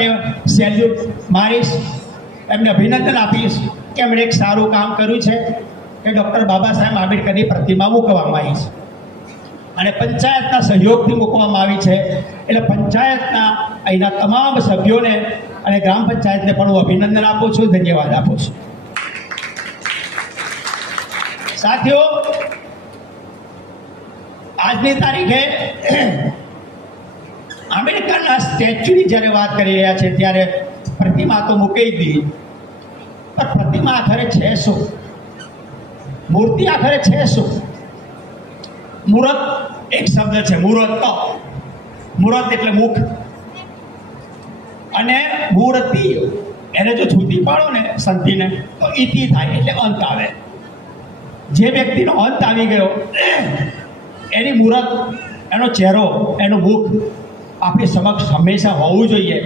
માટે સેલ્યુટ મારીશ, એમને અભિનંદન આપીશ કે એમણે એક સારું કામ કર્યું છે કે ડૉક્ટર બાબા સાહેબ આંબેડકરની પ્રતિમા મૂકવામાં આવી છે અને પંચાયતના સહયોગથી મૂકવામાં આવી છે. એટલે પંચાયતના અહીંના તમામ સભ્યોને અને ગ્રામ પંચાયતને પણ હું અભિનંદન આપું છું, ધન્યવાદ આપું છું. સાથીઓ, આજની તારીખે આંબેડકરના સ્ટેચ્યુની જ્યારે વાત કરી રહ્યા છે ત્યારે પ્રતિમા તો મૂકી દીધી, પણ પ્રતિમા આખરે છે શું? મૂર્તિ આખરે છે શું? મૂર્ત એક શબ્દ છે, મૂર્ત. મૂર્ત એટલે મુખ, અને મૂર્તિ એને જો છૂટી પાડો ને સંધિને તો ઇતિ થાય એટલે અંત આવે. જે વ્યક્તિનો અંત આવી ગયો એની મૂર્ત, એનો ચહેરો, એનું મુખ આપણી સમક્ષ હંમેશા હોવું જોઈએ.